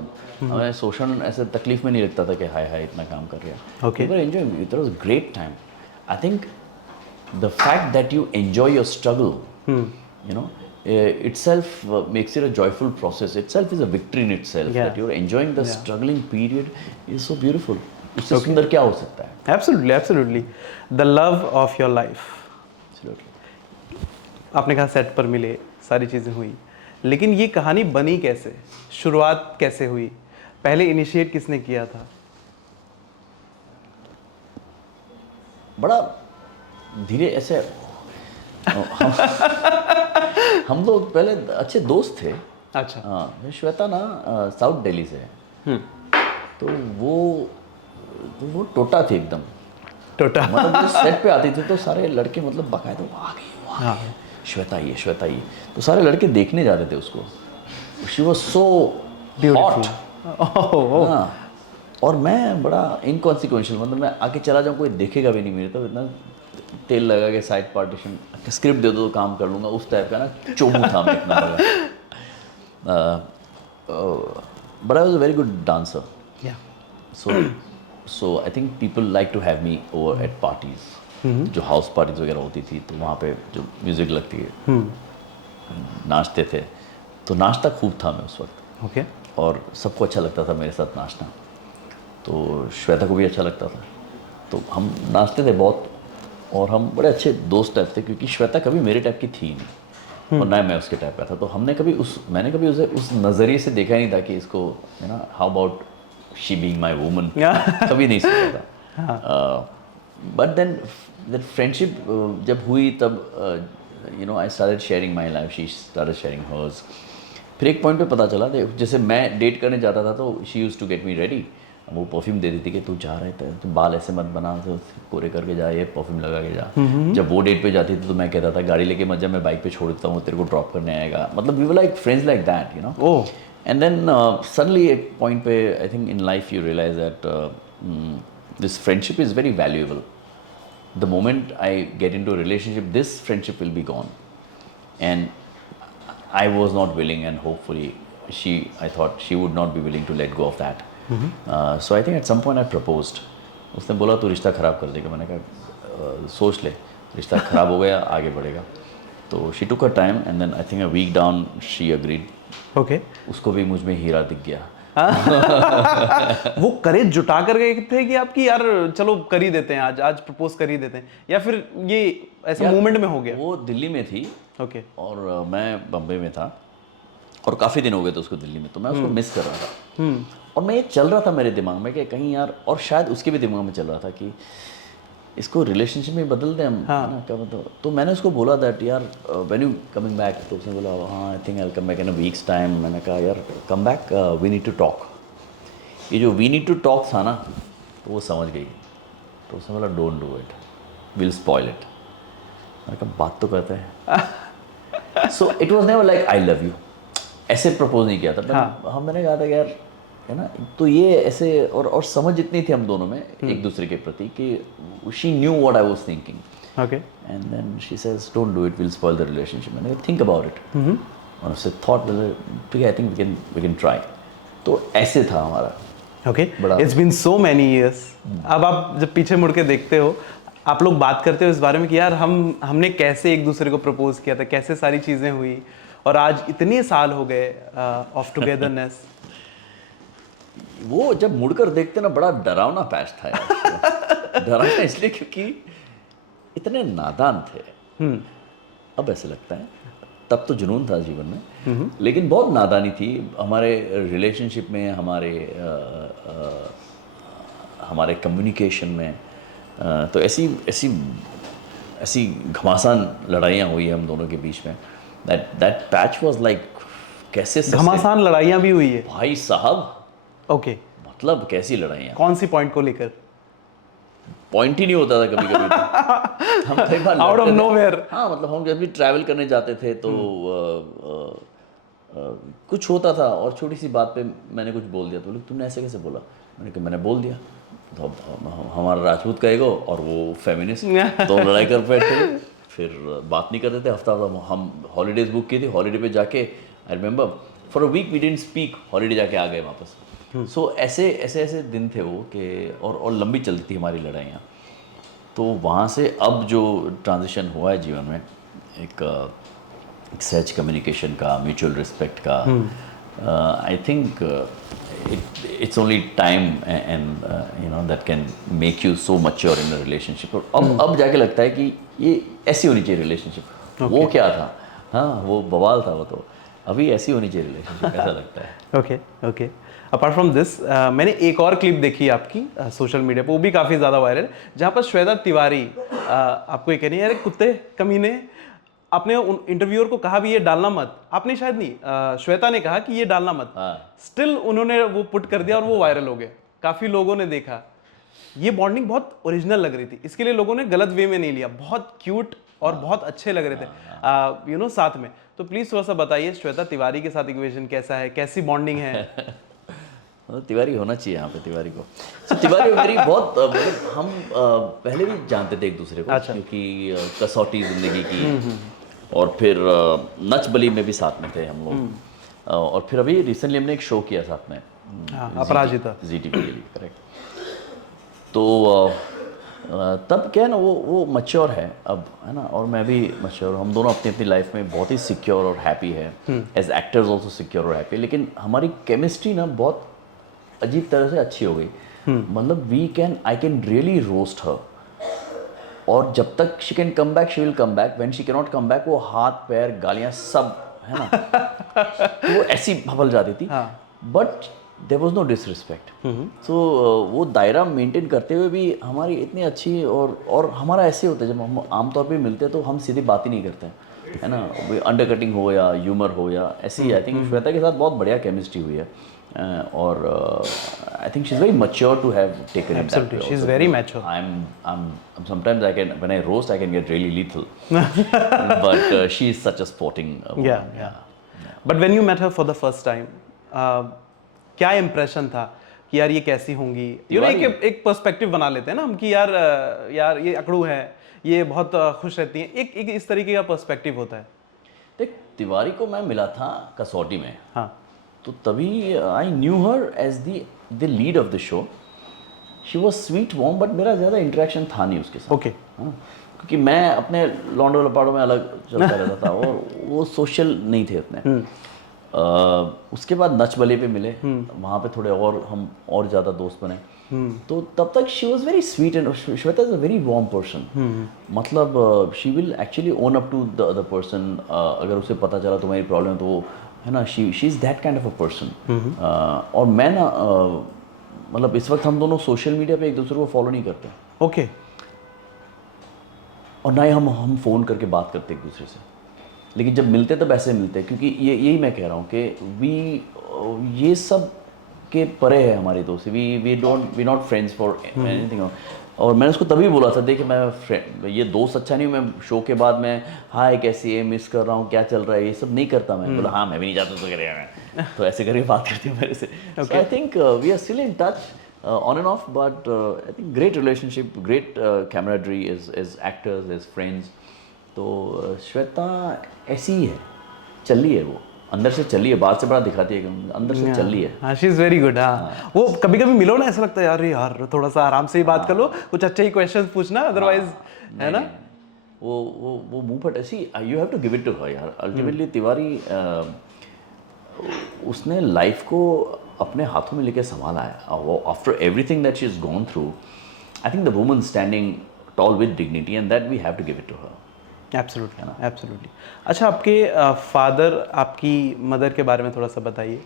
हमें शोषण ऐसे तकलीफ में नहीं लगता था कि हाय हाय इतना काम कर रहे हैं। Okay. We were enjoying it. It was a great time. I think the fact that you enjoy your struggle, you know, itself makes it a joyful process. Itself is a victory in itself. Yeah. That you're enjoying the struggling period is so beautiful. उससे सुंदर क्या हो सकता है? Absolutely, absolutely. The love of your life. Absolutely. आपने कहा set पर मिले, सारी चीज़ें हुई, लेकिन ये कहानी बनी कैसे, शुरुआत कैसे हुई, पहले इनिशिएट किसने किया था? बड़ा धीरे ऐसे हम लोग पहले अच्छे दोस्त थे। अच्छा। हाँ, श्वेता ना साउथ दिल्ली से है, तो वो टोटा थी एकदम। टोटा। मतलब जो सेट पे आती थी तो सारे लड़के मतलब बकायदा वो आ गई, श्वेता ये, श्वेता ये, तो सारे लड़के देखने जाते थे उसको। She was so hot. हाँ, और मैं बड़ा इनकॉन्सिक्वेंशियल, मतलब मैं आके चला जाऊँ कोई देखेगा भी नहीं मेरे, तो इतना तेल लगा के साइड पार्टीशन, स्क्रिप्ट दे दो तो काम कर लूँगा, उस टाइप का ना चोमू था मैं इतना बड़ा। But I was a very good dancer. So I think people like to have me over at parties, जो हाउस पार्टीज वगैरह होती थी, तो वहाँ पे जो म्यूज़िक लगती है, नाचते थे, तो नाचता खूब था मैं उस वक्त। ओके। और सबको अच्छा लगता था मेरे साथ नाचना, तो श्वेता को भी अच्छा लगता था, तो हम नाचते थे बहुत, और हम बड़े अच्छे दोस्त टाइप थे, क्योंकि श्वेता कभी मेरे टाइप की थी नहीं और ना मैं उसके टाइप का था। तो मैंने कभी उसे उस नज़रिए से देखा नहीं था कि इसको, you know, how about she being my woman, कभी नहीं सोचा था। बट देन दैट फ्रेंडशिप जब हुई तब you know I started sharing my life, she started sharing hers. फिर एक पॉइंट पे पता चला, जैसे मैं डेट करने जाता था तो she used to get me ready. वो परफ्यूम दे देती कि तू जा रहे थे तो बाल ऐसे मत बना, तो कोरे करके जा, ये परफ्यूम लगा के जा। जब वो डेट पे जाती थी तो मैं कहता था गाड़ी लेके मत जा, मैं बाइक पे छोड़ देता हूँ, तेरे को ड्रॉप करने आएगा। मतलब we were like friends like that, you know. Oh. And then suddenly एक पॉइंट पे I think in life you realise that this friendship is very valuable. The moment I get into a relationship, this friendship will be gone. And I was not willing, and hopefully I thought she would not be willing to let go of that. So I think at some point I proposed. उसने बोला तू रिश्ता ख़राब कर देगा। मैंने कहा सोच ले, रिश्ता ख़राब हो गया आगे बढ़ेगा। तो she took her time, and then I think a week down she agreed. Okay. उसको भी मुझ में हीरा दिख गया। वो करेज जुटा कर गए थे कि आपकी यार चलो कर ही देते हैं, आज प्रपोज कर ही देते हैं, या फिर ये ऐसे मूवमेंट में हो गया? वो दिल्ली में थी, ओके। और मैं बम्बई में था, और काफ़ी दिन हो गए थे उसको दिल्ली में, तो मैं उसको मिस कर रहा था। और मैं ये चल रहा था मेरे दिमाग में कि कहीं यार, और शायद उसके भी दिमाग में चल रहा था कि इसको रिलेशनशिप में बदल दें हम, है ना, क्या मतलब। तो मैंने उसको बोला दैट यार व्हेन यू कमिंग बैक, तो उसने बोला हाँ I think I will come back in a weeks time. मैंने कहा यार come back, we need to talk. ये जो वी नीड टू टॉक था ना, तो वो समझ गई, तो उसने बोला don't do it, will spoil it. मैंने कहा बात तो करते हैं। So it was never like I love you, ऐसे प्रपोज नहीं किया था, पर मैंने कहा था कि यार है ना, तो ये ऐसे और समझ इतनी थी हम दोनों में एक दूसरे के प्रति कि she knew what I was thinking, okay, and then she says don't do it, will spoil the relationship. मैंने थिंक अबाउट इट, और उससे थॉट ठीक है, I think we can try. तो ऐसे था हमारा। ओके, बड़ा- it's been so many years. अब आप जब पीछे मुड़ के देखते हो, आप लोग बात करते हो इस बारे में कि यार हमने कैसे एक दूसरे को प्रपोज किया था, कैसे सारी चीज़ें हुई, और आज इतने साल हो गए ऑफ टुगेदरनेस। वो जब मुड़कर देखते ना, बड़ा डरावना पैच था यार। डरावना इसलिए क्योंकि इतने नादान थे। अब ऐसे लगता है, तब तो जुनून था जीवन में, लेकिन बहुत नादानी थी हमारे रिलेशनशिप में, हमारे कम्युनिकेशन में। तो ऐसी ऐसी ऐसी घमासान लड़ाइयाँ हुई हम दोनों के बीच में। दैट पैच वाज लाइक, कैसे घमासान लड़ाइयाँ भी हुई है? भाई साहब, ओके, मतलब कैसी लड़ाइयाँ। कौन सी पॉइंट को लेकर? पॉइंट ही नहीं होता था कभी कभी तो। हम कई बार आउट ऑफ लड़ते थे। नोवेयर। हाँ, मतलब हम जब भी ट्रैवल करने जाते थे तो कुछ होता था और छोटी सी बात पे मैंने कुछ बोल दिया, तो बोले तुमने ऐसे कैसे बोला? मैंने कहा मैंने बोल दिया। तो अब हमारा राजपूत का ईगो और वो फेमिनिस्ट, तो लड़ाई कर बैठे, फिर बात नहीं करते थे। हफ्ता हम हॉलीडेज बुक की थी, हॉलीडे पे जाके I remember for a week we didn't speak, holiday जाके आ गए वापस। सो ऐसे ऐसे दिन थे वो कि और लंबी चलती थी हमारी लड़ाइयाँ। तो वहाँ से अब जो ट्रांजिशन हुआ है जीवन में, एक सहज कम्युनिकेशन का, म्यूचुअल रिस्पेक्ट का, I think it's only time and you know that can make you so mature in a relationship. और अब जाके लगता है कि ये ऐसी होनी चाहिए रिलेशनशिप। वो क्या था, हाँ वो बवाल था वो, तो अभी ऐसी होनी चाहिए रिलेशनशिप, ऐसा लगता है। Okay okay, apart from this मैंने एक और क्लिप देखी आपकी सोशल मीडिया पे, वो भी काफ़ी ज़्यादा वायरल, जहाँ पर श्वेता तिवारी आपको ये कह रही है अरे कुत्ते कमीने। आपने उन इंटरव्यूअर को कहा भी ये डालना मत, आपने शायद नहीं, श्वेता ने कहा कि ये डालना मत, स्टिल उन्होंने वो पुट कर दिया और वो वायरल हो गया, काफ़ी लोगों ने देखा। ये बॉन्डिंग बहुत ओरिजिनल लग रही थी, इसके लिए लोगों ने गलत वे में नहीं लिया, बहुत क्यूट और बहुत अच्छे लग रहे थे यू नो साथ में। तो प्लीज़ थोड़ा सा बताइए श्वेता तिवारी के साथ इक्वेशन कैसा है, कैसी बॉन्डिंग है? तिवारी होना चाहिए यहाँ पे तिवारी को। So, तिवारी मेरी बहुत मतलब हम पहले भी जानते थे एक दूसरे को, क्योंकि कसौटी जिंदगी की, और फिर नच बली में भी साथ में थे हम लोग, और फिर अभी रिसेंटली हमने एक शो किया साथ में, अपराजिता, ZTV के लिए, करेक्ट। तो तब क्या है ना, वो मैच्योर है अब, है ना, और मैं भी मैच्योर। हम दोनों अपनी अपनी लाइफ में बहुत ही सिक्योर और हैप्पी है, एज एक्टर्स ऑल्सो सिक्योर और हैप्पी। लेकिन हमारी केमिस्ट्री ना बहुत अजीब तरह से अच्छी हो गई। मतलब आई कैन रियली रोस्ट हर, और जब तक she can come back she will come back, when she can not come back वो हाथ पैर गालियाँ सब, है ना। तो वो ऐसी भबल जाती थी, but there was no disrespect. So वो दायरा मेंटेन करते हुए भी हमारी इतनी अच्छी, और हमारा ऐसे होता है जब हम आमतौर पे मिलते हैं तो हम सीधी बात ही नहीं करते हैं, है ना। अंडर कटिंग हो या ह्यूमर हो या ऐसी, आई थिंक श्वेता के साथ बहुत बढ़िया केमिस्ट्री हुई है, और I think she is very mature to have taken it that way. She is very mature. I'm sometimes I can, when I roast I can get really lethal, but she is such a sporting woman. Yeah. But when you met her for the first time, क्या impression था कि यार ये कैसी होंगी? You know एक perspective बना लेते हैं ना हम कि यार ये अकड़ू है, ये बहुत खुश रहती हैं, एक इस तरीके का पर्सपेक्टिव होता है। देख, तिवारी को मैं मिला था कसौटी में, हाँ, तो तभी I knew her as the lead of the show. She was sweet warm, but मेरा ज़्यादा इंटरेक्शन था नहीं उसके साथ। ओके, क्योंकि मैं अपने लौंडो लपाड़ों में अलग चलता रहता था, और वो सोशल नहीं थे उतने। उसके बाद नच बले पे मिले, वहाँ पे थोड़े और हम और ज़्यादा दोस्त बने। तो तब तक she was very sweet, and Shweta is a very warm person. मतलब she will actually own up to the other person. अगर उसे पता चला तुम्हारी प्रॉब्लम, तो वो, है ना, she is that kind of a person. और मैं ना मतलब इस वक्त हम दोनों सोशल मीडिया पे एक दूसरे को फॉलो नहीं करते। ओके, और ना ही हम फ़ोन करके बात करते एक दूसरे से, लेकिन जब मिलते तब ऐसे मिलते हैं, क्योंकि यही मैं कह रहा हूँ कि ये सब के परे है हमारी दोस्ती। We not friends for anything. और मैंने उसको तभी बोला था, देखिए मैं फ्रेंड, ये दोस्त अच्छा नहीं हूँ, मैं शो के बाद मैं हाय कैसी है, मिस कर रहा हूँ, क्या चल रहा है, ये सब नहीं करता मैं। बोला हाँ मैं भी नहीं जाता तो करेगा मैं, तो ऐसे करके बात करती हूँ मेरे से। So I think we are still in touch on and off, but I think great relationship, great camaraderie as actors, as friends. तो श्वेता ऐसी ही है, चल रही है वो, अंदर से चल रही है, बाहर से बड़ा दिखाती है, अंदर से चल रही है। हाँ, शी इज़ वेरी गुड। हाँ, वो कभी कभी मिलो ना, ऐसा लगता है यार थोड़ा सा आराम से ही बात कर लो, कुछ अच्छे ही क्वेश्चंस पूछना, अदरवाइज है ना। वो मुंह फट ऐसी, you have to give it to her यार। अल्टीमेटली तिवारी उसने लाइफ को अपने हाथों में लेके संभाला है। After everything that she is gone through, I think the woman standing tall with dignity, and that we have to give it to her. Absolutely, absolutely. अच्छा, आपके फादर, आपकी मदर के बारे में थोड़ा सा बताइए।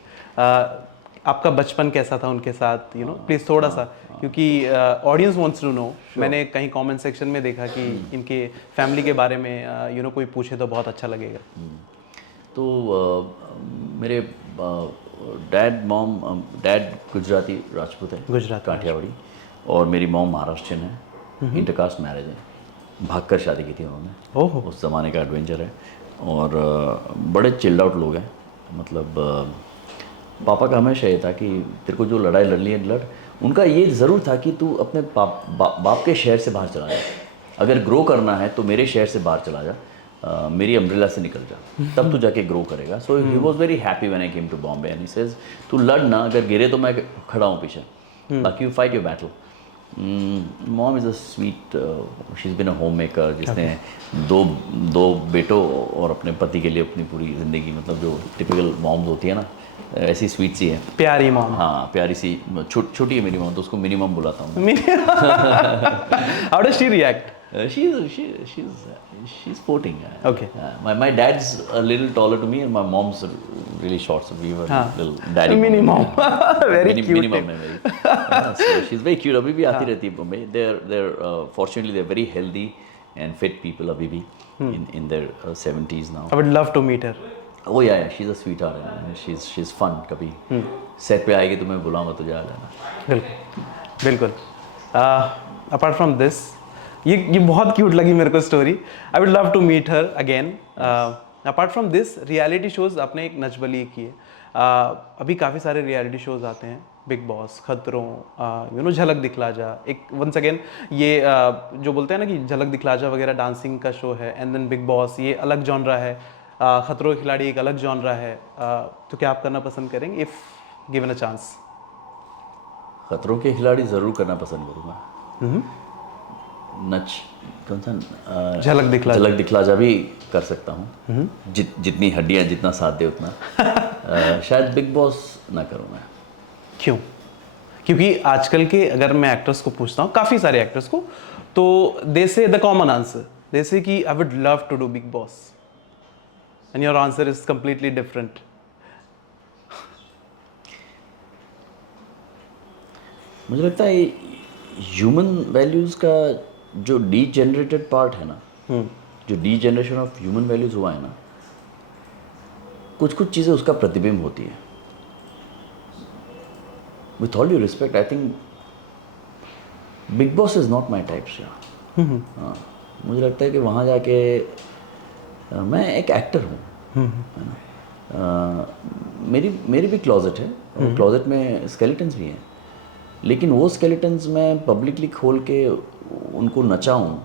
आपका बचपन कैसा था उनके साथ, यू नो प्लीज़ थोड़ा सा, क्योंकि ऑडियंस वांट्स टू नो। मैंने कहीं कमेंट सेक्शन में देखा कि इनके फैमिली के बारे में यू नो कोई पूछे तो बहुत अच्छा लगेगा। तो मेरे डैड गुजराती राजपूत है, गुजरात काठियावाड़ी, और मेरी मॉम महाराष्ट्रियन है। इंटरकास्ट मैरिज है, भागकर शादी की थी उन्होंने। ओहो। उस ज़माने का एडवेंचर है। और बड़े चिल्ड आउट लोग हैं, मतलब पापा का हमेशा ये था कि तेरे को जो लड़ाई लड़नी है लड़। उनका ये ज़रूर था कि तू अपने बाप के शहर से बाहर चला जा, अगर ग्रो करना है तो मेरे शहर से बाहर चला जा, मेरी अम्ब्रेला से निकल जा, तब तू जाके ग्रो करेगा। So he was very happy when I came to Bombay, and he says तू लड़ ना, अगर गिरे तो मैं खड़ा हूँ पीछे, बाकी you fight your battle. Mom is a sweet, she is been a home maker, जिसने दो बेटों और अपने पति के लिए अपनी पूरी ज़िंदगी, मतलब जो टिपिकल मॉम्स होती है ना, ऐसी स्वीट सी है, प्यारी मॉम। हाँ प्यारी सी। छोटी है मेरी मॉम, तो उसको मिनिमम बुलाता हूँ। How does she react? She's sporting. Okay. My dad's a little taller to me, and my mom's really short, so we were little daddy. Mini mom. Very cute. Minimum है very. So she's very cute. अभी भी आती रहती है Bombay. They're fortunately they're very healthy and fit people अभी भी in their 70s now. I would love to meet her. Oh yeah, she's a sweetheart. She's fun. कभी set पे आएगी तो मैं बुलाऊंगा, तुझे आ जाना। बिल्कुल बिल्कुल। अपार्ट फ्रॉम दिस, ये बहुत क्यूट लगी मेरे को story. I would love to meet her again. Apart from this, reality shows आपने एक नच बली की है। अभी काफ़ी सारे रियलिटी शोज़ आते हैं, बिग बॉस, खतरों, यू नो झलक दिखला जा, एक वंस अगेन ये जो बोलते हैं ना कि झलक दिखला जा वगैरह डांसिंग का शो है, एंड देन बिग बॉस, ये अलग जॉनरा है। खतरों के खिलाड़ी एक अलग जॉनरा है। तो क्या आप करना पसंद करेंगे इफ़ गिवन अ चांस? खतरों के खिलाड़ी ज़रूर करना पसंद करूँगा। नच कौन सा, झलक दिखला जा भी कर सकता हूँ, जितनी हड्डियाँ जितना साथ दे उतना। शायद बिग बॉस ना करूँ मैं। क्यों? क्योंकि आजकल के, अगर मैं एक्टर्स को पूछता हूँ, काफ़ी सारे एक्टर्स को, तो दे से the common answer, they say कि I would love to do Bigg Boss, and your answer is completely different. मुझे लगता है ह्यूमन वैल्यूज़ का जो डीजेनरेटेड पार्ट है ना, जो डीजेनरेशन ऑफ ह्यूमन वैल्यूज़ हुआ है ना, कुछ चीज़ें उसका प्रतिबिंब होती है। With all due respect, I think big Boss is not my types. हाँ, मुझे लगता है कि वहाँ जाके मैं एक एक्टर हूँ, है ना। मेरी भी क्लोजेट है, और क्लोजेट में स्केलेटन्स भी हैं, लेकिन वो स्केलेटन्स मैं पब्लिकली खोल के उनको नचाऊँ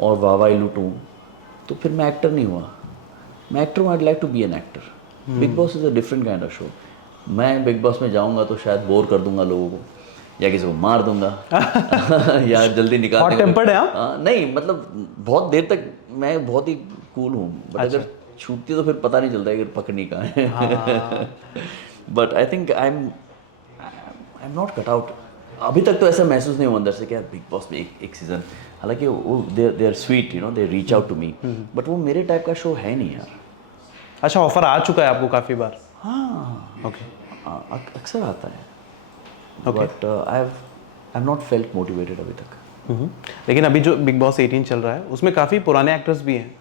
और वाहवाही लूटूँ, तो फिर मैं एक्टर नहीं हुआ। मैं एक्टर हूँ, I like to be an actor. Bigg Boss is a different kind of show. मैं बिग बॉस में जाऊँगा तो शायद बोर कर दूंगा लोगों को, या किसी को मार दूंगा या जल्दी निकाल हॉट टेम्पर्ड है आप? नहीं, मतलब बहुत देर तक मैं बहुत ही कूल हूँ, बट अगर छूटती तो फिर पता नहीं चलता है कि पकड़नी कहाँ है। But I think I am not cut out. अभी तक तो ऐसा महसूस नहीं हुआ अंदर से कि यार बिग बॉस में एक सीज़न, हालांकि वो they are sweet, you know, they reach out to me, but वो मेरे टाइप का शो है नहीं यार। अच्छा, ऑफर आ चुका है आपको काफ़ी बार? हाँ, ओके, अक्सर आता है, but I have not felt motivated अभी तक। लेकिन अभी जो बिग बॉस 18 चल रहा है, उसमें काफ़ी पुराने एक्टर्स भी हैं,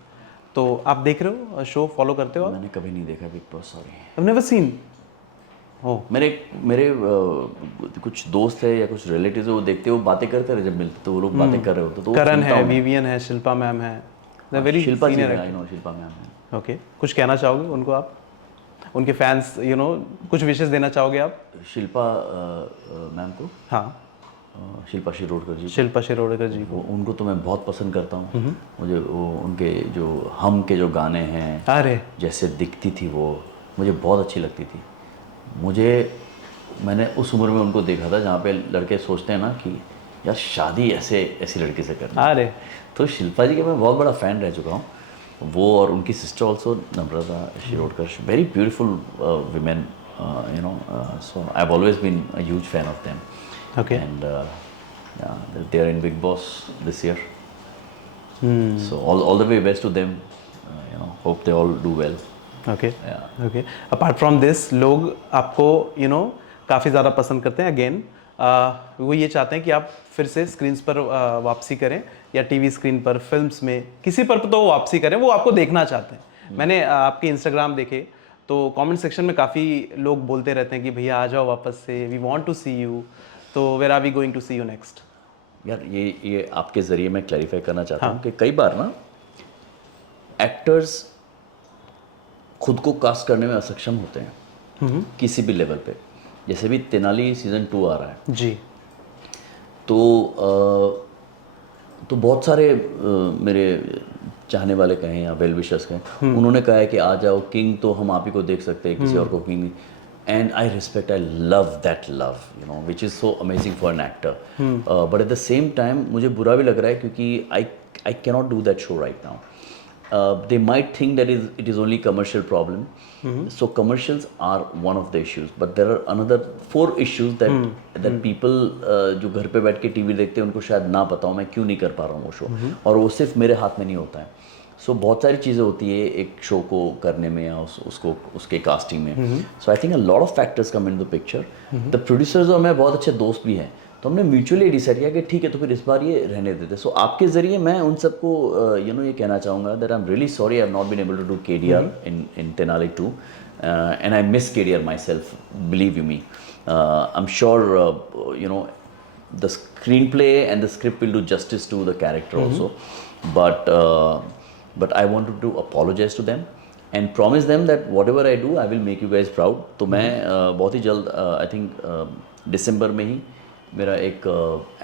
तो आप देख रहे हो, शो फॉलो करते हो आप? मैंने कभी नहीं देखा big boss, sorry. I've never seen. ओह मेरे कुछ दोस्त है या कुछ रिलेटिव है, वो देखते वो बातें करते रहे, जब मिलते तो वो लोग बातें कर रहे होते तो वो करण सुनता है, हूँ मैं। विवियन है, शिल्पा मैम है, the very Shilpa ji senior I know Shilpa ma'am है। ओके, कुछ कहना चाहोगे उनको आप, उनके फैंस कुछ विशेष देना चाहोगे आप? शिल्पा मैम को, हाँ, शिल्पा शिरोडकर जी को, शिल्पा शिरोडकर जी को। उनको तो मैं बहुत पसंद करता हूँ। मुझे वो उनके जो हम के जो गाने हैं, अरे जैसे दिखती थी वो मुझे बहुत अच्छी लगती थी। मैंने उस उम्र में उनको देखा था जहाँ पे लड़के सोचते हैं ना कि यार शादी ऐसी लड़की से करना। अरे तो शिल्पा जी के मैं बहुत बड़ा फ़ैन रह चुका हूँ। वो और उनकी sister also Namrata Shirodkar, very beautiful women, so I have always been a huge fan of them. Okay, And they are in Big Boss this year. So all the way best to them. Hope they all do well. Okay Yeah. Okay. Apart from this, लोग आपको काफ़ी ज़्यादा पसंद करते हैं। Again वो ये चाहते हैं कि आप फिर से स्क्रीन्स पर वापसी करें, या टीवी स्क्रीन पर, फिल्म्स में, किसी पर तो वो वापसी करें, वो आपको देखना चाहते हैं। मैंने आपके इंस्टाग्राम देखे तो कमेंट सेक्शन में काफ़ी लोग बोलते रहते हैं कि भैया आ जाओ वापस से, we want to see you, तो where are we going to see you next? यार ये आपके ज़रिए मैं क्लैरिफाई करना चाहता हूँ कि कई बार ना एक्टर्स खुद को कास्ट करने में असक्षम होते हैं किसी भी लेवल पे। जैसे भी तेनाली सीज़न 2 आ रहा है जी, तो बहुत सारे मेरे चाहने वाले कहें या वेल विशर्स कहें, उन्होंने कहा है कि आ जाओ, किंग तो हम आप ही को देख सकते हैं, किसी और को king. And I respect, I love that love, which is so amazing for an actor. But at the same time मुझे बुरा भी लग रहा है क्योंकि I cannot do that show right now. They might think that it is only commercial problem. So commercials are one of the issues, but there are another 4 issues that people जो घर पे बैठ के टीवी देखते हैं उनको शायद ना पता हो मैं क्यों नहीं कर पा रहा हूँ वो शो, और वो सिर्फ मेरे हाथ में नहीं होता है. सो बहुत सारी चीज़ें होती है एक शो को करने में या उसके कास्टिंग में. So I think a lot of factors come in the picture. The producers और मैं बहुत अच्छे दोस्त भी हैं, तो हमने म्यूचुअली डिसाइड किया कि ठीक है तो फिर इस बार ये रहने देते. सो आपके ज़रिए मैं उन सबको ये कहना चाहूँगा that I am really sorry I have not been able to do KDR in Tenali 2, and I miss KDR myself, believe you me. I'm sure the screenplay and the script will do justice to the character also, but I wanted to apologize to them and promise them that whatever I do I will make you guys proud. तो मैं बहुत ही जल्द I think दिसंबर में ही मेरा एक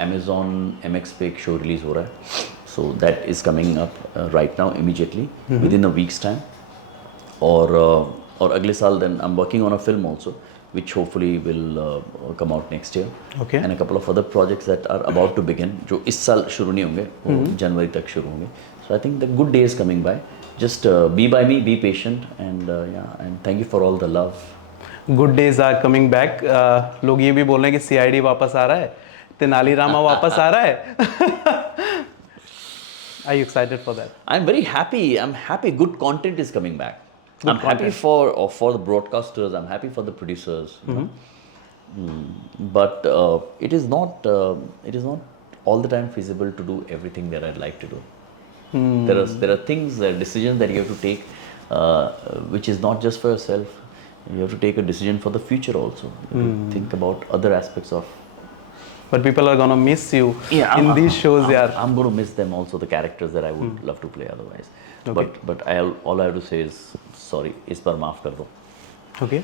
Amazon MX पे एक show release हो रहा है. So that is coming up right now immediately within a weeks time. और अगले साल then I am working on a film also which hopefully will come out next year. Okay. And a couple of other projects that are about to begin जो इस साल शुरू नहीं होंगे, वो जनवरी तक शुरू होंगे. So I think the good day is coming by. Just be by me, be patient, and thank you for all the love. Good days are coming back. लोग ये भी बोल रहे हैं कि CID वापस आ रहा है, तेनाली रामा वापस आ रहा है. Are you excited for that? I'm very happy. I'm happy. Good content is coming back. I'm happy for the broadcasters. I'm happy for the producers. But it is not all the time feasible to do everything that I'd like to do. There are things, decisions that you have to take, which is not just for yourself. You have to take a decision for the future also. You have to think about other aspects of. But people are gonna miss you in these shows, yaar. I'm going to miss them also, the characters that I would love to play otherwise. Okay. But all I have to say is sorry. इस बार माफ़ कर दो. Okay,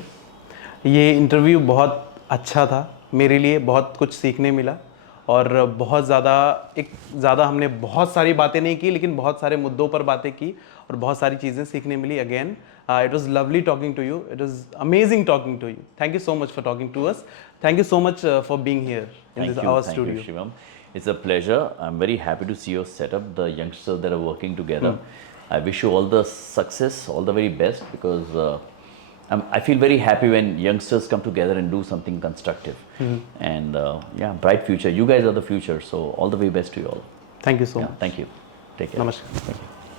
ये interview बहुत अच्छा था, मेरे लिए बहुत कुछ सीखने मिला, और बहुत ज़्यादा हमने बहुत सारी बातें नहीं की, लेकिन बहुत सारे मुद्दों पर बातें की और बहुत सारी चीज़ें सीखने मिली. Again it was lovely talking to you, it was amazing talking to you. Thank you so much for talking to us. Thank you so much for being here in this hour Thank studio. you, Shivam. It's a pleasure. I'm very happy to see your setup, the youngsters that are working together. I wish you all the success, all the very best, because I feel very happy when youngsters come together and do something constructive. And bright future. You guys are the future, so all the very best to you all. Thank you so much. Thank you. Take care. नमस्कार. Thank you.